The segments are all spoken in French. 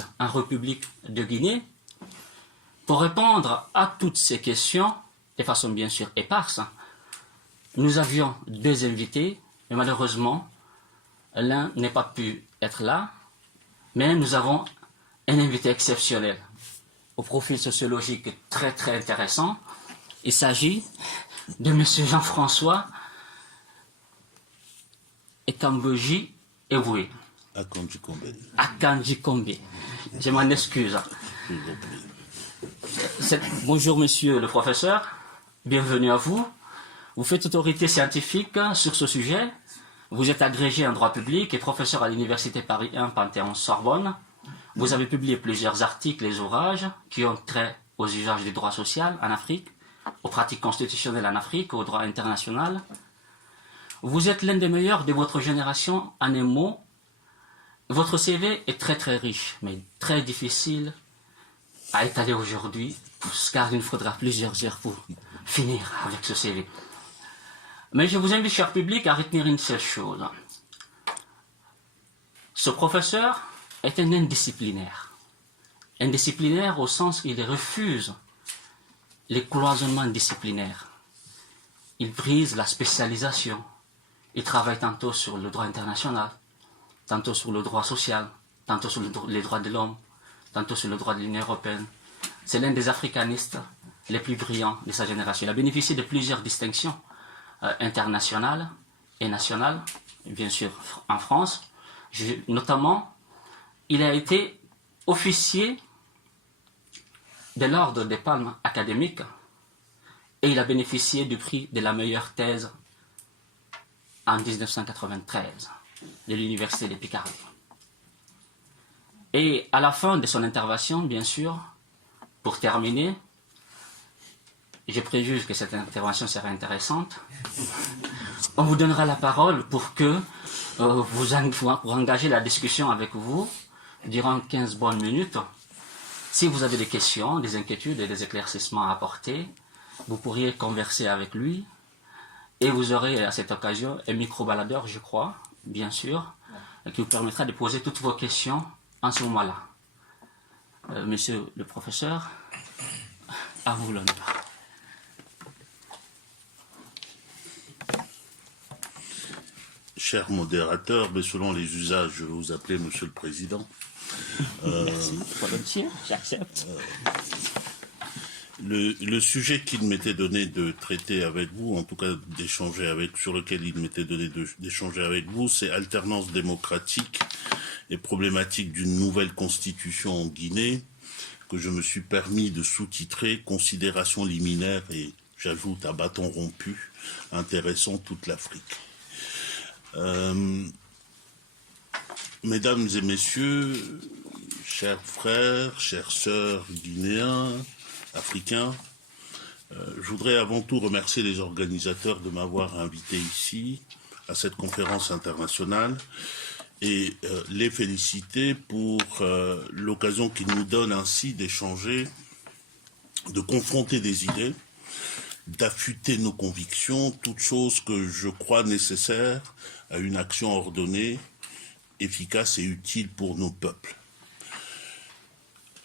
possible en République de Guinée. Pour répondre à toutes ces questions, de façon bien sûr éparse, nous avions deux invités, mais malheureusement, l'un n'a pas pu être là, mais nous avons un invité exceptionnel, au profil sociologique très très intéressant. Il s'agit de M. Jean-François Ekamboji Eboué. Akanji Kombe. Je m'en excuse. Bonjour monsieur le professeur, bienvenue à vous. Vous faites autorité scientifique sur ce sujet. Vous êtes agrégé en droit public et professeur à l'université Paris 1 Panthéon-Sorbonne. Vous avez publié plusieurs articles et ouvrages qui ont trait aux usages du droit social en Afrique, aux pratiques constitutionnelles en Afrique, au droit international. Vous êtes l'un des meilleurs de votre génération en un mot. Votre CV est très très riche, mais très difficile à étaler aujourd'hui, car il nous faudra plusieurs heures pour finir avec ce CV. Mais je vous invite, cher public, à retenir une seule chose. Ce professeur est un indisciplinaire. Indisciplinaire au sens qu'il refuse les cloisonnements disciplinaires. Il brise la spécialisation. Il travaille tantôt sur le droit international, tantôt sur le droit social, tantôt sur les droits de l'homme, tantôt sur le droit de l'Union européenne. C'est l'un des africanistes les plus brillants de sa génération. Il a bénéficié de plusieurs distinctions internationales et nationales, bien sûr en France. Notamment, il a été officier de l'ordre des Palmes académiques et il a bénéficié du prix de la meilleure thèse en 1993 de l'Université de Picardie. Et à la fin de son intervention, bien sûr, pour terminer, je préjuge que cette intervention sera intéressante, on vous donnera la parole pour que pour engager la discussion avec vous durant 15 bonnes minutes. Si vous avez des questions, des inquiétudes et des éclaircissements à apporter, vous pourriez converser avec lui et vous aurez à cette occasion un micro-baladeur, je crois, bien sûr, qui vous permettra de poser toutes vos questions en ce moment-là. Monsieur le professeur, à vous l'honneur. Cher modérateur, mais selon les usages, je vais vous appeler Monsieur le Président. Merci, volontiers, j'accepte. Le sujet qu'il m'était donné de traiter avec vous, en tout cas d'échanger avec, sur lequel il m'était donné d'échanger avec vous, c'est alternance démocratique et problématique d'une nouvelle constitution en Guinée, que je me suis permis de sous-titrer Considérations liminaires et, j'ajoute, à bâton rompu, intéressant toute l'Afrique. Mesdames et messieurs, chers frères, chères sœurs guinéens, africains, je voudrais avant tout remercier les organisateurs de m'avoir invité ici, à cette conférence internationale, et les féliciter pour l'occasion qu'ils nous donnent ainsi d'échanger, de confronter des idées, d'affûter nos convictions, toutes choses que je crois nécessaires à une action ordonnée, efficace et utile pour nos peuples.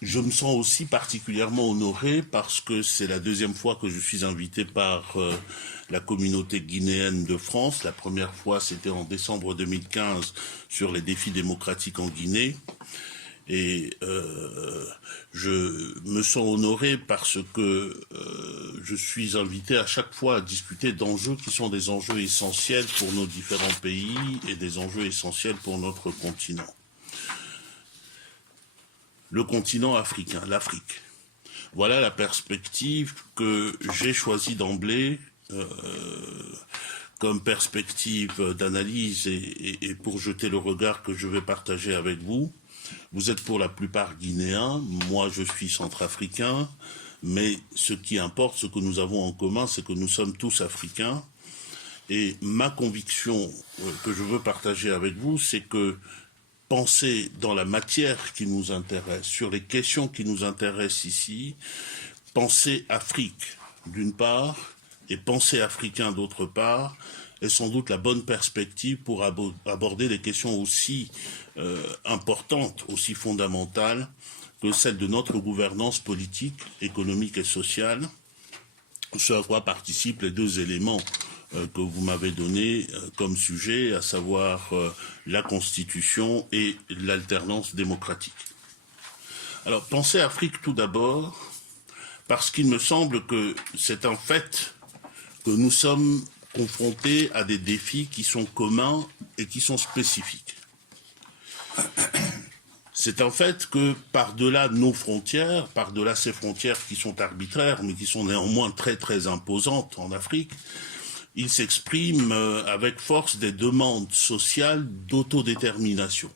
Je me sens aussi particulièrement honoré parce que c'est la deuxième fois que je suis invité par la communauté guinéenne de France. La première fois, c'était en décembre 2015 sur les défis démocratiques en Guinée. Et je me sens honoré parce que je suis invité à chaque fois à discuter d'enjeux qui sont des enjeux essentiels pour nos différents pays et des enjeux essentiels pour notre continent. Le continent africain, l'Afrique. Voilà la perspective que j'ai choisie d'emblée comme perspective d'analyse et pour jeter le regard que je vais partager avec vous. Vous êtes pour la plupart guinéens, moi je suis centrafricain, mais ce qui importe, ce que nous avons en commun, c'est que nous sommes tous africains. Et ma conviction que je veux partager avec vous, c'est que penser dans la matière qui nous intéresse, sur les questions qui nous intéressent ici, penser Afrique d'une part et penser africain d'autre part, est sans doute la bonne perspective pour aborder des questions aussi importantes, aussi fondamentales que celles de notre gouvernance politique, économique et sociale, ce à quoi participent les deux éléments que vous m'avez donnés comme sujet, à savoir la Constitution et l'alternance démocratique. Alors, pensez Afrique tout d'abord, parce qu'il me semble que c'est un fait que nous sommes confrontés à des défis qui sont communs et qui sont spécifiques. C'est un fait que par-delà nos frontières, par-delà ces frontières qui sont arbitraires, mais qui sont néanmoins très très imposantes en Afrique, il s'exprime avec force des demandes sociales d'autodétermination.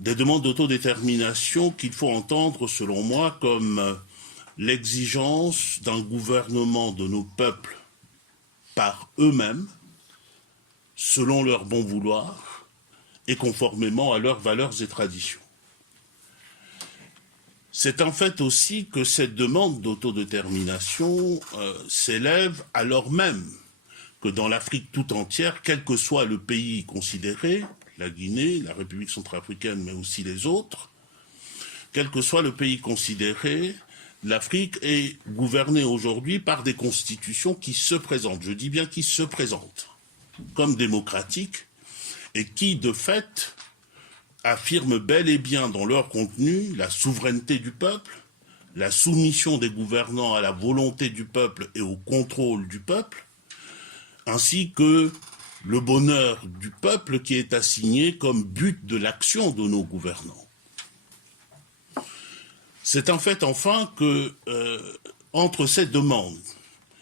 Des demandes d'autodétermination qu'il faut entendre, selon moi, comme l'exigence d'un gouvernement de nos peuples par eux-mêmes, selon leur bon vouloir et conformément à leurs valeurs et traditions. C'est un fait aussi que cette demande d'autodétermination s'élève alors même que dans l'Afrique tout entière, quel que soit le pays considéré, la Guinée, la République centrafricaine, mais aussi les autres, quel que soit le pays considéré, l'Afrique est gouvernée aujourd'hui par des constitutions qui se présentent, je dis bien qui se présentent, comme démocratiques, et qui, de fait, affirment bel et bien dans leur contenu la souveraineté du peuple, la soumission des gouvernants à la volonté du peuple et au contrôle du peuple, ainsi que le bonheur du peuple qui est assigné comme but de l'action de nos gouvernants. C'est un fait enfin que, entre ces demandes,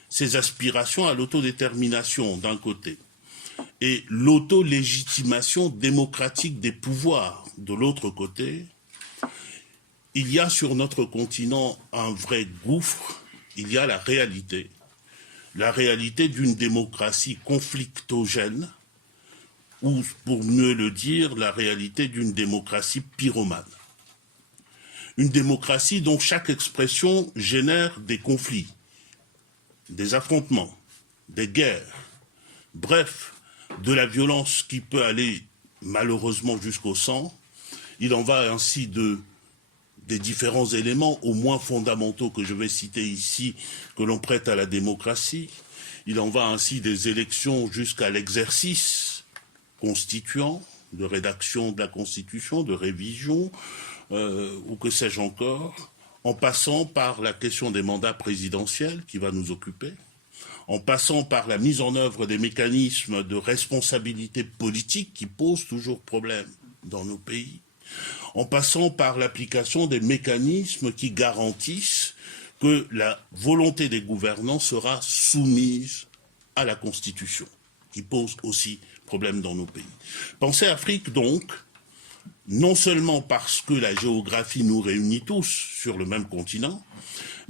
ces aspirations à l'autodétermination d'un côté, et l'auto-légitimation démocratique des pouvoirs de l'autre côté, il y a sur notre continent un vrai gouffre, il y a la réalité d'une démocratie conflictogène, ou pour mieux le dire, la réalité d'une démocratie pyromane. Une démocratie dont chaque expression génère des conflits, des affrontements, des guerres, bref, de la violence qui peut aller malheureusement jusqu'au sang. Il en va ainsi des différents éléments, au moins fondamentaux que je vais citer ici, que l'on prête à la démocratie. Il en va ainsi des élections jusqu'à l'exercice constituant, de rédaction de la Constitution, de révision, ou que sais-je encore, en passant par la question des mandats présidentiels qui va nous occuper, en passant par la mise en œuvre des mécanismes de responsabilité politique qui posent toujours problème dans nos pays, en passant par l'application des mécanismes qui garantissent que la volonté des gouvernants sera soumise à la Constitution, qui pose aussi problème dans nos pays. Pensez Afrique donc, non seulement parce que la géographie nous réunit tous sur le même continent,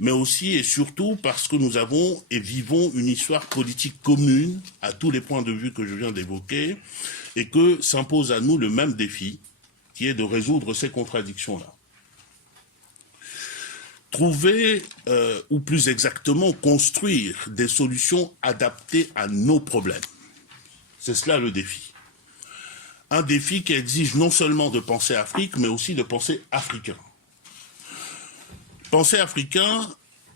mais aussi et surtout parce que nous avons et vivons une histoire politique commune à tous les points de vue que je viens d'évoquer, et que s'impose à nous le même défi, qui est de résoudre ces contradictions-là. Trouver, ou plus exactement construire des solutions adaptées à nos problèmes. C'est cela le défi. Un défi qui exige non seulement de penser Afrique, mais aussi de penser africain. Penser africain,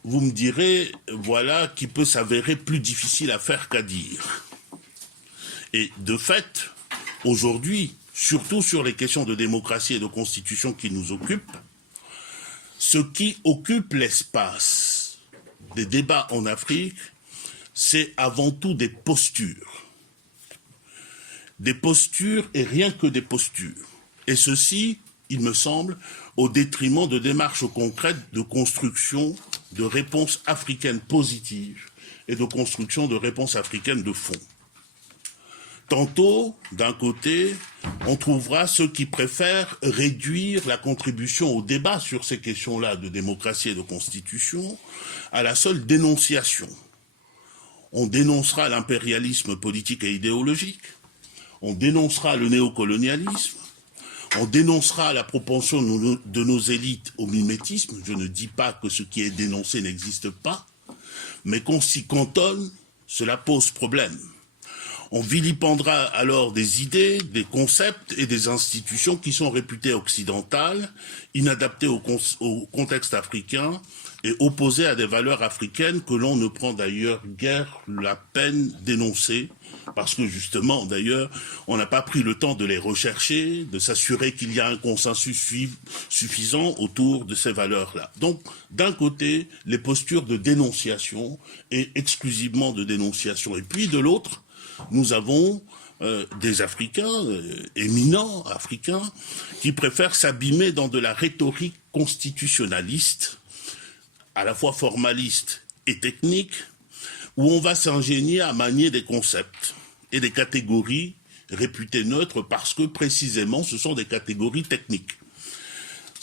vous me direz, voilà, qui peut s'avérer plus difficile à faire qu'à dire. Et de fait, aujourd'hui, surtout sur les questions de démocratie et de constitution qui nous occupent, ce qui occupe l'espace des débats en Afrique, c'est avant tout des postures. Des postures et rien que des postures. Et ceci, il me semble, au détriment de démarches concrètes de construction de réponses africaines positives et de construction de réponses africaines de fond. Tantôt, d'un côté, on trouvera ceux qui préfèrent réduire la contribution au débat sur ces questions-là de démocratie et de constitution à la seule dénonciation. On dénoncera l'impérialisme politique et idéologique, on dénoncera le néocolonialisme, on dénoncera la propension de nos élites au mimétisme. Je ne dis pas que ce qui est dénoncé n'existe pas, mais qu'on s'y cantonne, cela pose problème. On vilipendera alors des idées, des concepts et des institutions qui sont réputées occidentales, inadaptées au contexte africain et opposées à des valeurs africaines que l'on ne prend d'ailleurs guère la peine d'énoncer, parce que justement, d'ailleurs, on n'a pas pris le temps de les rechercher, de s'assurer qu'il y a un consensus suffisant autour de ces valeurs-là. Donc, d'un côté, les postures de dénonciation, et exclusivement de dénonciation. Et puis, de l'autre, nous avons des Africains, éminents Africains, qui préfèrent s'abîmer dans de la rhétorique constitutionnaliste, à la fois formaliste et technique, où on va s'ingénier à manier des concepts et des catégories réputées neutres parce que précisément ce sont des catégories techniques.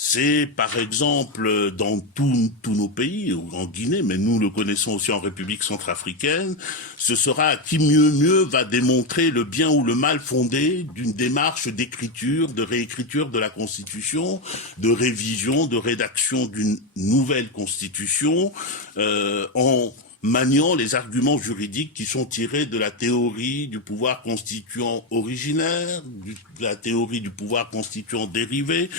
C'est par exemple dans tous nos pays, en Guinée, mais nous le connaissons aussi en République centrafricaine, ce sera à qui mieux va démontrer le bien ou le mal fondé d'une démarche d'écriture, de réécriture de la Constitution, de révision, de rédaction d'une nouvelle Constitution, en maniant les arguments juridiques qui sont tirés de la théorie du pouvoir constituant originaire, de la théorie du pouvoir constituant dérivé,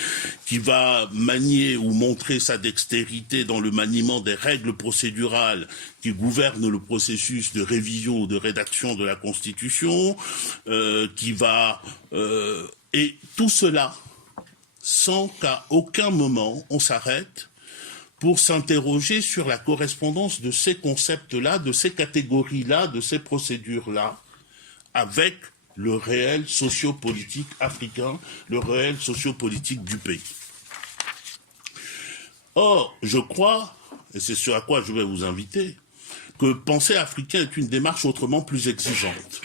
qui va manier ou montrer sa dextérité dans le maniement des règles procédurales qui gouvernent le processus de révision ou de rédaction de la Constitution, et tout cela sans qu'à aucun moment on s'arrête pour s'interroger sur la correspondance de ces concepts-là, de ces catégories-là, de ces procédures-là, avec le réel sociopolitique africain, le réel sociopolitique du pays. Or, je crois, et c'est ce à quoi je vais vous inviter, que penser africain est une démarche autrement plus exigeante.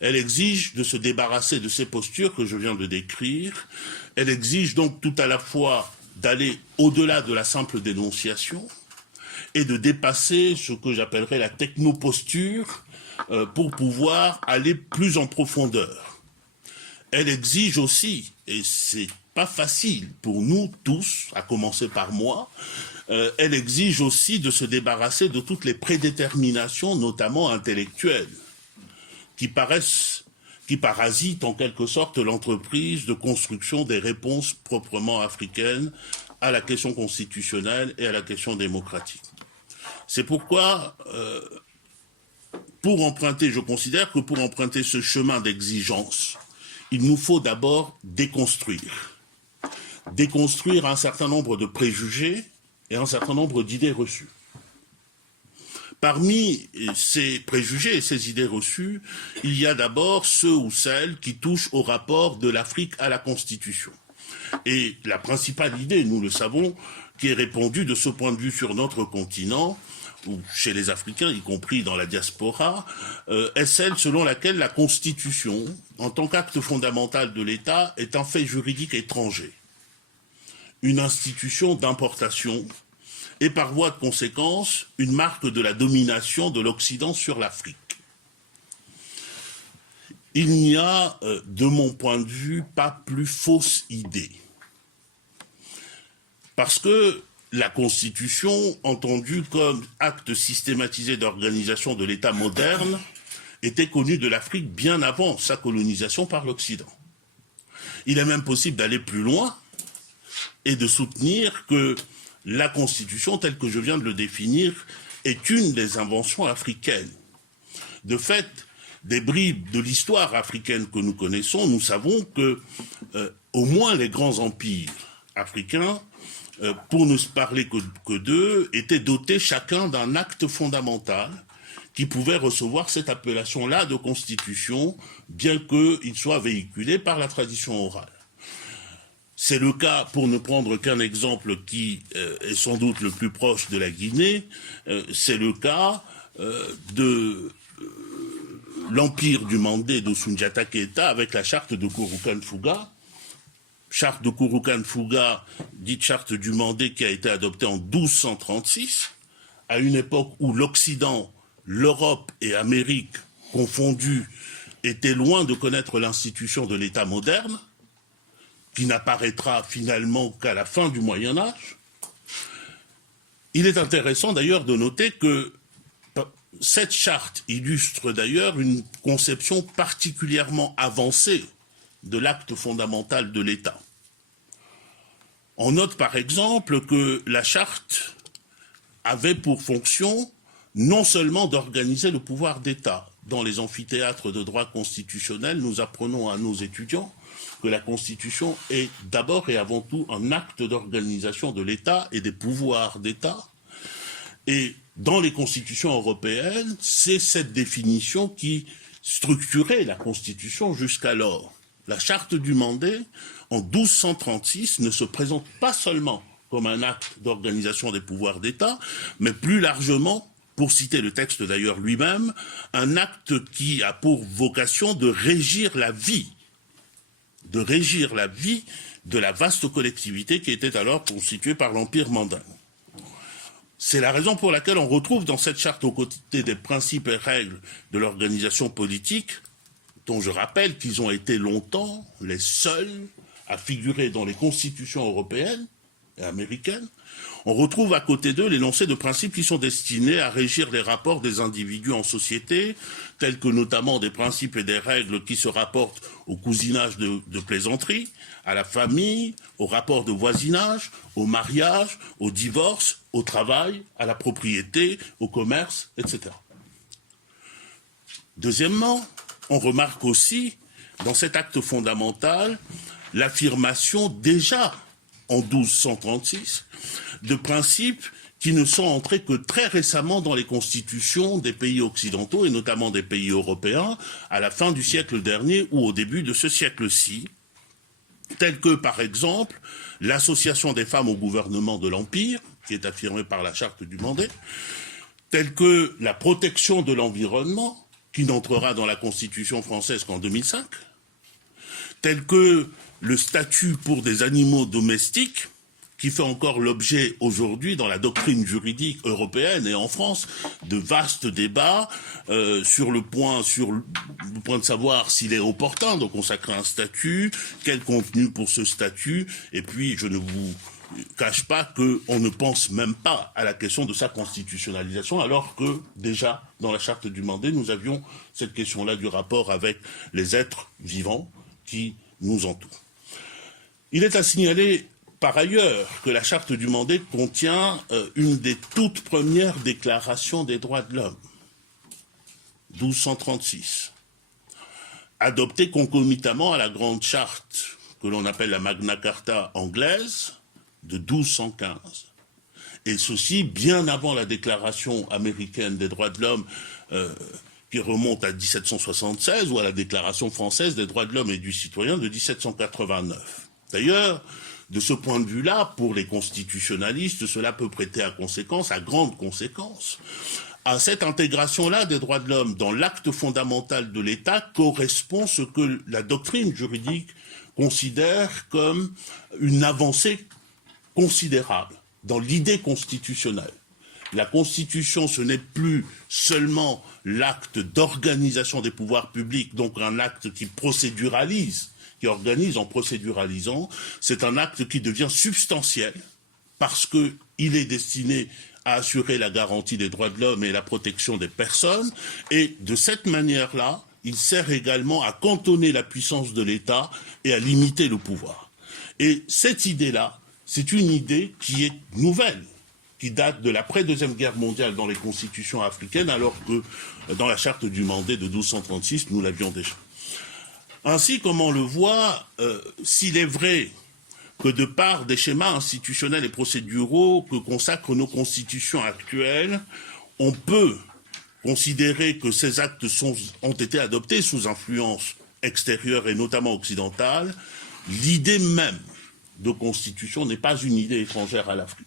Elle exige de se débarrasser de ces postures que je viens de décrire. Elle exige donc tout à la fois d'aller au-delà de la simple dénonciation et de dépasser ce que j'appellerais la technoposture pour pouvoir aller plus en profondeur. Elle exige aussi, et c'est pas facile pour nous tous, à commencer par moi, elle exige aussi de se débarrasser de toutes les prédéterminations, notamment intellectuelles, qui parasite en quelque sorte l'entreprise de construction des réponses proprement africaines à la question constitutionnelle et à la question démocratique. C'est pourquoi, je considère que pour emprunter ce chemin d'exigence, il nous faut d'abord déconstruire. Déconstruire un certain nombre de préjugés et un certain nombre d'idées reçues. Parmi ces préjugés et ces idées reçues, il y a d'abord ceux ou celles qui touchent au rapport de l'Afrique à la Constitution. Et la principale idée, nous le savons, qui est répandue de ce point de vue sur notre continent, ou chez les Africains, y compris dans la diaspora, est celle selon laquelle la Constitution, en tant qu'acte fondamental de l'État, est un fait juridique étranger, une institution d'importation, et par voie de conséquence, une marque de la domination de l'Occident sur l'Afrique. Il n'y a, de mon point de vue, pas plus fausse idée. Parce que la Constitution, entendue comme acte systématisé d'organisation de l'État moderne, était connue de l'Afrique bien avant sa colonisation par l'Occident. Il est même possible d'aller plus loin et de soutenir que la Constitution, telle que je viens de le définir, est une des inventions africaines. De fait, des bribes de l'histoire africaine que nous connaissons, nous savons que au moins les grands empires africains, pour ne se parler que d'eux, étaient dotés chacun d'un acte fondamental qui pouvait recevoir cette appellation-là de Constitution, bien qu'il soit véhiculé par la tradition orale. C'est le cas, pour ne prendre qu'un exemple qui est sans doute le plus proche de la Guinée, c'est le cas de l'empire du Mandé de Soundiata Keita avec la charte de Kouroukan-Fouga. Charte de Kouroukan-Fouga, dite charte du Mandé, qui a été adoptée en 1236, à une époque où l'Occident, l'Europe et l'Amérique confondues étaient loin de connaître l'institution de l'État moderne, qui n'apparaîtra finalement qu'à la fin du Moyen Âge. Il est intéressant d'ailleurs de noter que cette charte illustre d'ailleurs une conception particulièrement avancée de l'acte fondamental de l'État. On note par exemple que la charte avait pour fonction non seulement d'organiser le pouvoir d'État. Dans les amphithéâtres de droit constitutionnel, nous apprenons à nos étudiants que la Constitution est d'abord et avant tout un acte d'organisation de l'État et des pouvoirs d'État. Et dans les constitutions européennes, c'est cette définition qui structurait la Constitution jusqu'alors. La Charte du Mandé, en 1236, ne se présente pas seulement comme un acte d'organisation des pouvoirs d'État, mais plus largement, pour citer le texte d'ailleurs lui-même, un acte qui a pour vocation de régir la vie de la vaste collectivité qui était alors constituée par l'Empire mandin. C'est la raison pour laquelle on retrouve dans cette charte, aux côtés des principes et règles de l'organisation politique, dont je rappelle qu'ils ont été longtemps les seuls à figurer dans les constitutions européennes et américaines, on retrouve à côté d'eux l'énoncé de principes qui sont destinés à régir les rapports des individus en société, tels que notamment des principes et des règles qui se rapportent au cousinage de plaisanterie, à la famille, aux rapports de voisinage, au mariage, au divorce, au travail, à la propriété, au commerce, etc. Deuxièmement, on remarque aussi, dans cet acte fondamental, l'affirmation déjà en 1236 de principes qui ne sont entrés que très récemment dans les constitutions des pays occidentaux et notamment des pays européens à la fin du siècle dernier ou au début de ce siècle-ci, tels que par exemple l'association des femmes au gouvernement de l'Empire, qui est affirmée par la Charte du Mandé, tels que la protection de l'environnement, qui n'entrera dans la Constitution française qu'en 2005, tels que le statut pour des animaux domestiques, qui fait encore l'objet aujourd'hui dans la doctrine juridique européenne et en France de vastes débats sur le point de savoir s'il est opportun de consacrer un statut, quel contenu pour ce statut, et puis je ne vous cache pas qu'on ne pense même pas à la question de sa constitutionnalisation, alors que déjà dans la Charte du Mandé, nous avions cette question-là du rapport avec les êtres vivants qui nous entourent. Il est à signaler par ailleurs que la Charte du Mandé contient une des toutes premières déclarations des droits de l'homme, 1236, adoptée concomitamment à la Grande Charte que l'on appelle la Magna Carta anglaise de 1215. Et ceci bien avant la Déclaration américaine des droits de l'homme qui remonte à 1776 ou à la Déclaration française des droits de l'homme et du citoyen de 1789. D'ailleurs, de ce point de vue-là, pour les constitutionnalistes, cela peut prêter à grande conséquence. À cette intégration-là des droits de l'homme dans l'acte fondamental de l'État correspond ce que la doctrine juridique considère comme une avancée considérable dans l'idée constitutionnelle. La Constitution, ce n'est plus seulement l'acte d'organisation des pouvoirs publics, donc un acte qui procéduralise, qui organise en procéduralisant, c'est un acte qui devient substantiel parce qu'il est destiné à assurer la garantie des droits de l'homme et la protection des personnes, et de cette manière-là, il sert également à cantonner la puissance de l'État et à limiter le pouvoir. Et cette idée-là, c'est une idée qui est nouvelle, qui date de l'après-deuxième guerre mondiale dans les constitutions africaines, alors que dans la Charte du Mandé de 1236, nous l'avions déjà. Ainsi, comme on le voit, s'il est vrai que de par des schémas institutionnels et procéduraux que consacrent nos constitutions actuelles, on peut considérer que ces actes ont été adoptés sous influence extérieure et notamment occidentale, l'idée même de constitution n'est pas une idée étrangère à l'Afrique.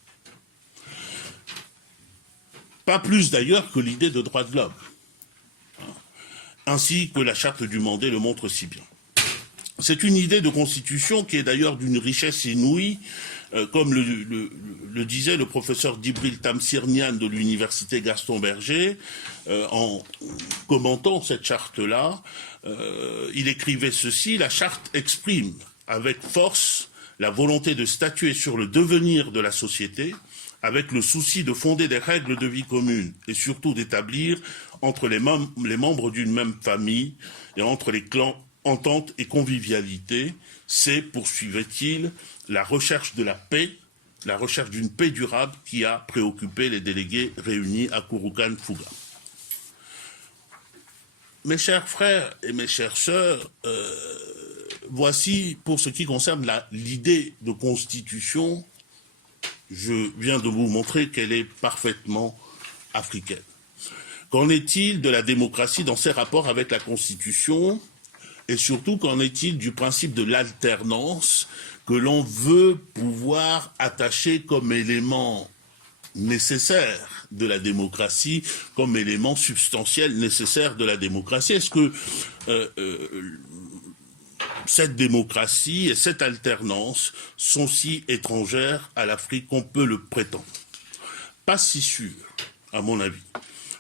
Pas plus d'ailleurs que l'idée de droits de l'homme, ainsi que la Charte du Mandé le montre si bien. C'est une idée de constitution qui est d'ailleurs d'une richesse inouïe, comme le disait le professeur Djibril Tamsir-Niane de l'université Gaston Berger, en commentant cette charte-là, il écrivait ceci: la charte exprime avec force la volonté de statuer sur le devenir de la société, avec le souci de fonder des règles de vie communes et surtout d'établir entre les membres d'une même famille et entre les clans entente et convivialité, c'est, poursuivait-il, la recherche de la paix, la recherche d'une paix durable qui a préoccupé les délégués réunis à Kurukan-Fuga. Mes chers frères et mes chères sœurs, voici, pour ce qui concerne l'idée de constitution, je viens de vous montrer qu'elle est parfaitement africaine. Qu'en est-il de la démocratie dans ses rapports avec la Constitution? Et surtout, qu'en est-il du principe de l'alternance que l'on veut pouvoir attacher comme élément nécessaire de la démocratie, comme élément substantiel nécessaire de la démocratie? Est-ce que cette démocratie et cette alternance sont si étrangères à l'Afrique qu'on peut le prétendre? Pas si sûr, à mon avis.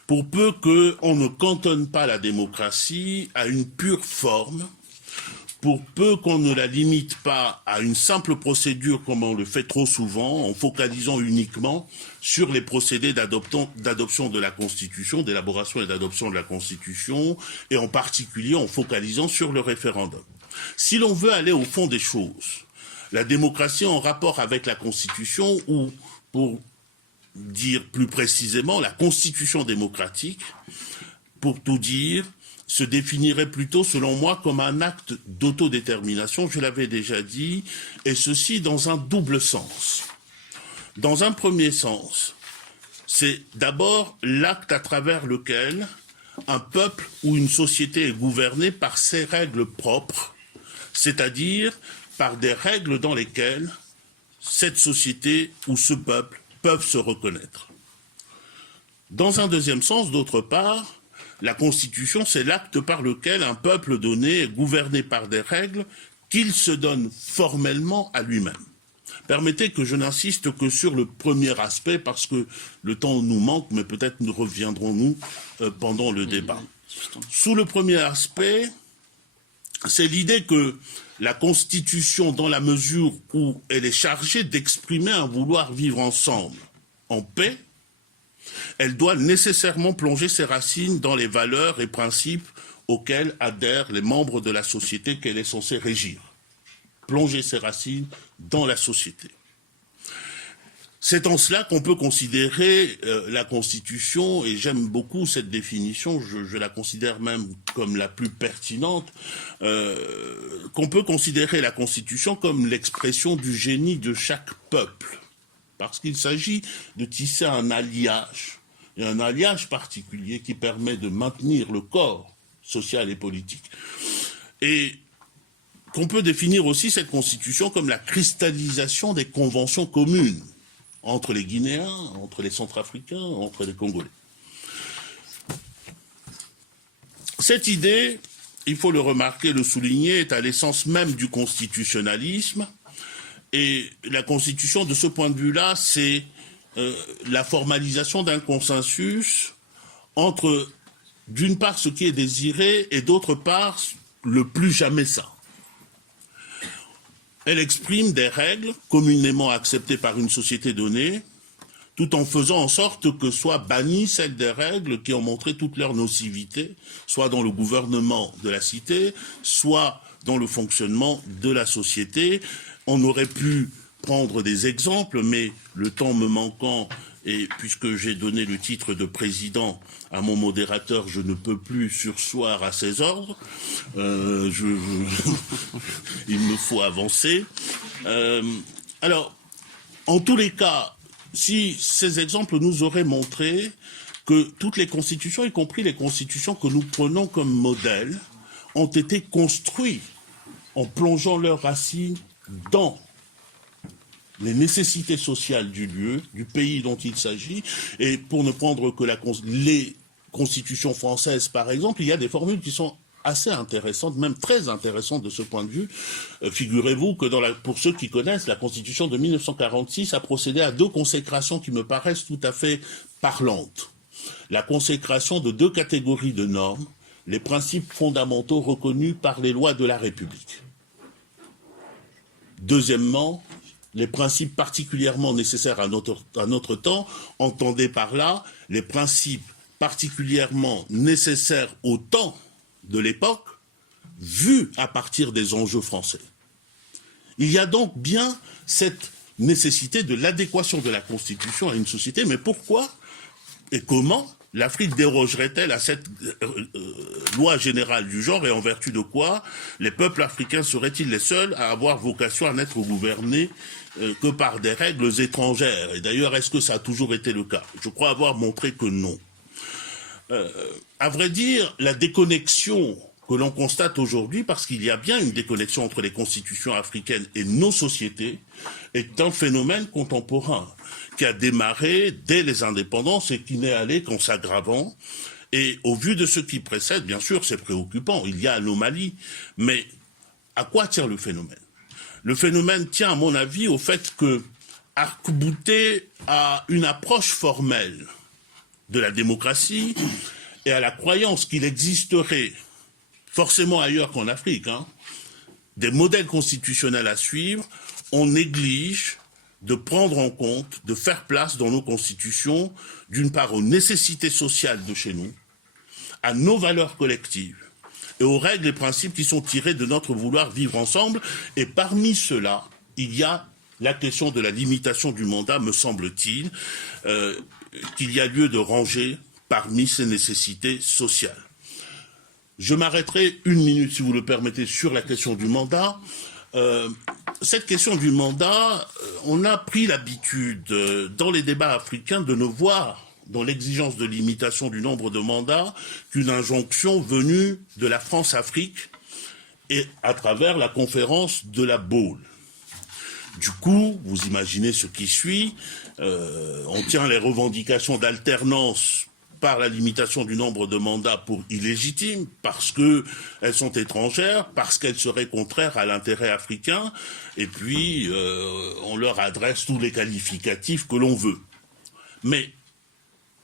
Pour peu qu'on ne cantonne pas la démocratie à une pure forme, pour peu qu'on ne la limite pas à une simple procédure comme on le fait trop souvent, en focalisant uniquement sur les procédés d'adoption de la Constitution, d'élaboration et d'adoption de la Constitution, et en particulier en focalisant sur le référendum. Si l'on veut aller au fond des choses, la démocratie en rapport avec la Constitution, ou pour dire plus précisément la Constitution démocratique, pour tout dire, se définirait plutôt, selon moi, comme un acte d'autodétermination, je l'avais déjà dit, et ceci dans un double sens. Dans un premier sens, c'est d'abord l'acte à travers lequel un peuple ou une société est gouverné par ses règles propres, c'est-à-dire par des règles dans lesquelles cette société ou ce peuple peuvent se reconnaître. Dans un deuxième sens, d'autre part, la Constitution, c'est l'acte par lequel un peuple donné est gouverné par des règles qu'il se donne formellement à lui-même. Permettez que je n'insiste que sur le premier aspect, parce que le temps nous manque, mais peut-être nous reviendrons-nous pendant le débat. Sous le premier aspect, c'est l'idée que la Constitution, dans la mesure où elle est chargée d'exprimer un vouloir vivre ensemble, en paix, elle doit nécessairement plonger ses racines dans les valeurs et principes auxquels adhèrent les membres de la société qu'elle est censée régir. Plonger ses racines dans la société. C'est en cela qu'on peut considérer la Constitution, et j'aime beaucoup cette définition, je la considère même comme la plus pertinente, qu'on peut considérer la Constitution comme l'expression du génie de chaque peuple. Parce qu'il s'agit de tisser un alliage, et un alliage particulier qui permet de maintenir le corps social et politique. Et qu'on peut définir aussi cette Constitution comme la cristallisation des conventions communes entre les Guinéens, entre les Centrafricains, entre les Congolais. Cette idée, il faut le remarquer, le souligner, est à l'essence même du constitutionnalisme. Et la Constitution, de ce point de vue-là, c'est la formalisation d'un consensus entre, d'une part, ce qui est désiré, et d'autre part, le plus jamais ça. Elle exprime des règles communément acceptées par une société donnée, tout en faisant en sorte que soient bannies celles des règles qui ont montré toute leur nocivité, soit dans le gouvernement de la cité, soit dans le fonctionnement de la société. On aurait pu prendre des exemples, mais le temps me manquant, et puisque j'ai donné le titre de président à mon modérateur, je ne peux plus surseoir à ses ordres. Il me faut avancer. Alors, en tous les cas, si ces exemples nous auraient montré que toutes les constitutions, y compris les constitutions que nous prenons comme modèle, ont été construites en plongeant leurs racines dans les nécessités sociales du lieu, du pays dont il s'agit, et pour ne prendre que les constitutions françaises, par exemple, il y a des formules qui sont assez intéressantes, même très intéressantes de ce point de vue. Figurez-vous que pour ceux qui connaissent, la Constitution de 1946 a procédé à deux consécrations qui me paraissent tout à fait parlantes. La consécration de deux catégories de normes, les principes fondamentaux reconnus par les lois de la République. Deuxièmement, les principes particulièrement nécessaires à notre temps, entendez par là les principes particulièrement nécessaires au temps de l'époque, vus à partir des enjeux français. Il y a donc bien cette nécessité de l'adéquation de la Constitution à une société, mais pourquoi et comment l'Afrique dérogerait-elle à cette loi générale du genre, et en vertu de quoi les peuples africains seraient-ils les seuls à avoir vocation à n'être gouvernés que par des règles étrangères? Et d'ailleurs, est-ce que ça a toujours été le cas? Je crois avoir montré que non. À vrai dire, la déconnexion que l'on constate aujourd'hui, parce qu'il y a bien une déconnexion entre les constitutions africaines et nos sociétés, est un phénomène contemporain qui a démarré dès les indépendances et qui n'est allé qu'en s'aggravant. Et au vu de ce qui précède, bien sûr, c'est préoccupant, il y a anomalie. Mais à quoi tient le phénomène? Le phénomène tient, à mon avis, au fait que, arc-bouté à une approche formelle de la démocratie et à la croyance qu'il existerait forcément ailleurs qu'en Afrique, des modèles constitutionnels à suivre, on néglige de prendre en compte, de faire place dans nos constitutions, d'une part aux nécessités sociales de chez nous, à nos valeurs collectives et aux règles et principes qui sont tirés de notre vouloir vivre ensemble. Et parmi ceux-là, il y a la question de la limitation du mandat, me semble-t-il, qu'il y a lieu de ranger parmi ces nécessités sociales. Je m'arrêterai une minute, si vous le permettez, sur la question du mandat. Cette question du mandat, on a pris l'habitude, dans les débats africains, de ne voir dans l'exigence de limitation du nombre de mandats qu'une injonction venue de la France-Afrique et à travers la conférence de la Baule. Du coup, vous imaginez ce qui suit, on tient les revendications d'alternance par la limitation du nombre de mandats pour illégitimes, parce qu'elles sont étrangères, parce qu'elles seraient contraires à l'intérêt africain, et puis on leur adresse tous les qualificatifs que l'on veut. Mais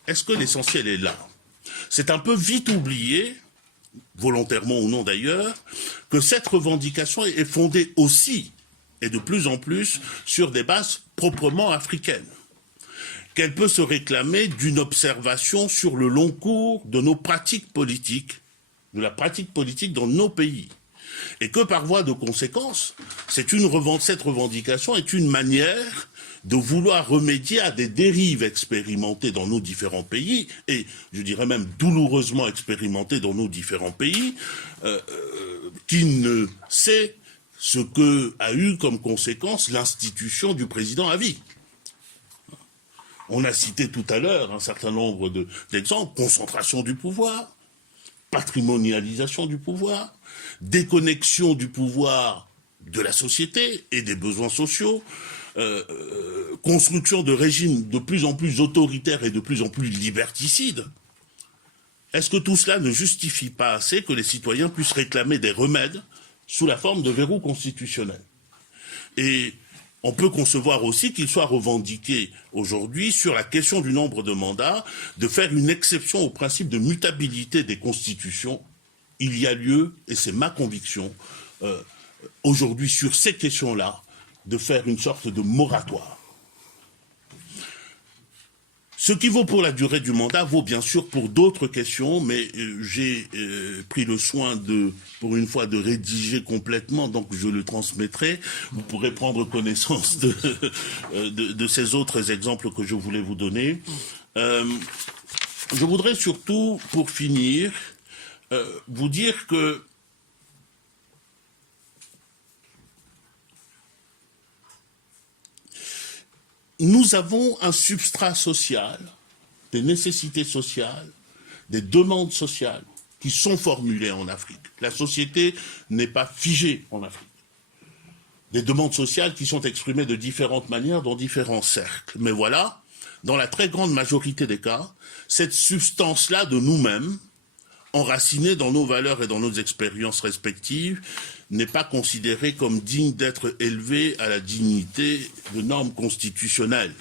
est-ce que l'essentiel est là? C'est un peu vite oublié, volontairement ou non d'ailleurs, que cette revendication est fondée aussi, et de plus en plus, sur des bases proprement africaines. Qu'elle peut se réclamer d'une observation sur le long cours de nos pratiques politiques, de la pratique politique dans nos pays. Et que par voie de conséquence, cette revendication est une manière de vouloir remédier à des dérives expérimentées dans nos différents pays, et je dirais même douloureusement expérimentées dans nos différents pays, qui ne sait ce que a eu comme conséquence l'institution du président à vie. On a cité tout à l'heure un certain nombre d'exemples, concentration du pouvoir, patrimonialisation du pouvoir, déconnexion du pouvoir de la société et des besoins sociaux, construction de régimes de plus en plus autoritaires et de plus en plus liberticides. Est-ce que tout cela ne justifie pas assez que les citoyens puissent réclamer des remèdes sous la forme de verrous constitutionnels? Et on peut concevoir aussi qu'il soit revendiqué aujourd'hui sur la question du nombre de mandats, de faire une exception au principe de mutabilité des constitutions. Il y a lieu, et c'est ma conviction, aujourd'hui sur ces questions-là, de faire une sorte de moratoire. Ce qui vaut pour la durée du mandat vaut bien sûr pour d'autres questions, mais j'ai pris le soin pour une fois, de rédiger complètement, donc je le transmettrai. Vous pourrez prendre connaissance de ces autres exemples que je voulais vous donner. Je voudrais surtout, pour finir, vous dire que nous avons un substrat social, des nécessités sociales, des demandes sociales qui sont formulées en Afrique. La société n'est pas figée en Afrique. Des demandes sociales qui sont exprimées de différentes manières dans différents cercles. Mais voilà, dans la très grande majorité des cas, cette substance-là de nous-mêmes, enracinée dans nos valeurs et dans nos expériences respectives, n'est pas considéré comme digne d'être élevé à la dignité de normes constitutionnelles.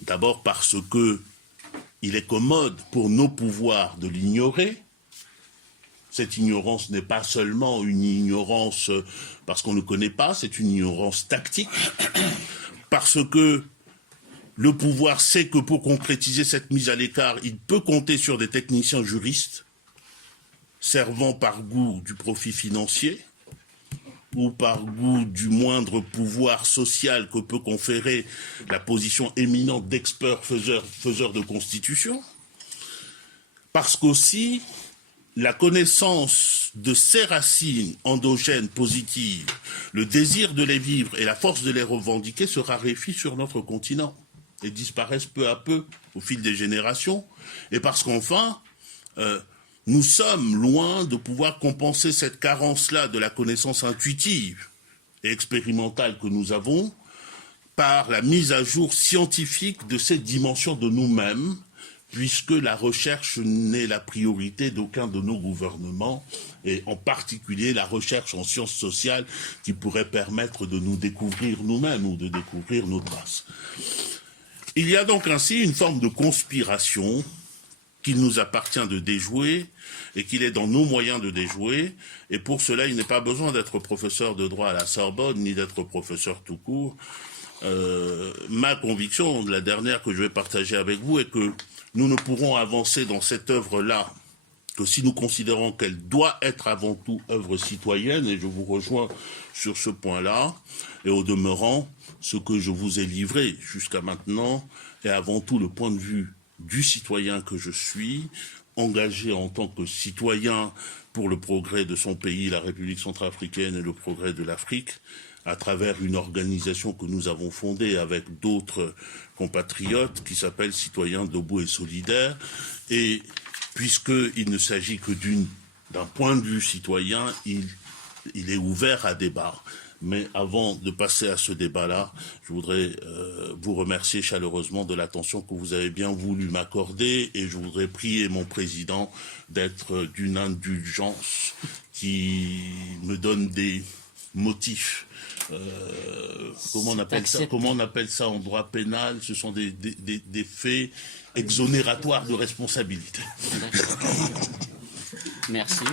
D'abord parce que il est commode pour nos pouvoirs de l'ignorer, Cette ignorance n'est pas seulement une ignorance parce qu'on ne connaît pas, c'est une ignorance tactique, parce que le pouvoir sait que pour concrétiser cette mise à l'écart, il peut compter sur des techniciens juristes servant par goût du profit financier ou par goût du moindre pouvoir social que peut conférer la position éminente d'expert faiseur de constitution, parce qu'aussi la connaissance de ces racines endogènes positives, le désir de les vivre et la force de les revendiquer se raréfient sur notre continent et disparaissent peu à peu au fil des générations, et parce qu'enfin, nous sommes loin de pouvoir compenser cette carence-là de la connaissance intuitive et expérimentale que nous avons par la mise à jour scientifique de ces dimensions de nous-mêmes, puisque la recherche n'est la priorité d'aucun de nos gouvernements, et en particulier la recherche en sciences sociales qui pourrait permettre de nous découvrir nous-mêmes ou de découvrir nos traces. Il y a donc ainsi une forme de conspiration qu'il nous appartient de déjouer et qu'il est dans nos moyens de déjouer. Et pour cela, il n'est pas besoin d'être professeur de droit à la Sorbonne, ni d'être professeur tout court. Ma conviction, la dernière que je vais partager avec vous, est que nous ne pourrons avancer dans cette œuvre-là que si nous considérons qu'elle doit être avant tout œuvre citoyenne, et je vous rejoins sur ce point-là, et au demeurant, ce que je vous ai livré jusqu'à maintenant est avant tout le point de vue du citoyen que je suis, engagé en tant que citoyen pour le progrès de son pays, la République centrafricaine, et le progrès de l'Afrique, à travers une organisation que nous avons fondée avec d'autres compatriotes qui s'appelle Citoyens debout et solidaires. Et puisqu'il ne s'agit que d'un point de vue citoyen, il est ouvert à débat. Mais avant de passer à ce débat-là, je voudrais vous remercier chaleureusement de l'attention que vous avez bien voulu m'accorder, et je voudrais prier mon président d'être d'une indulgence qui me donne des motifs. Comment on appelle ça en droit pénal? Ce sont des faits exonératoires de responsabilité. Merci.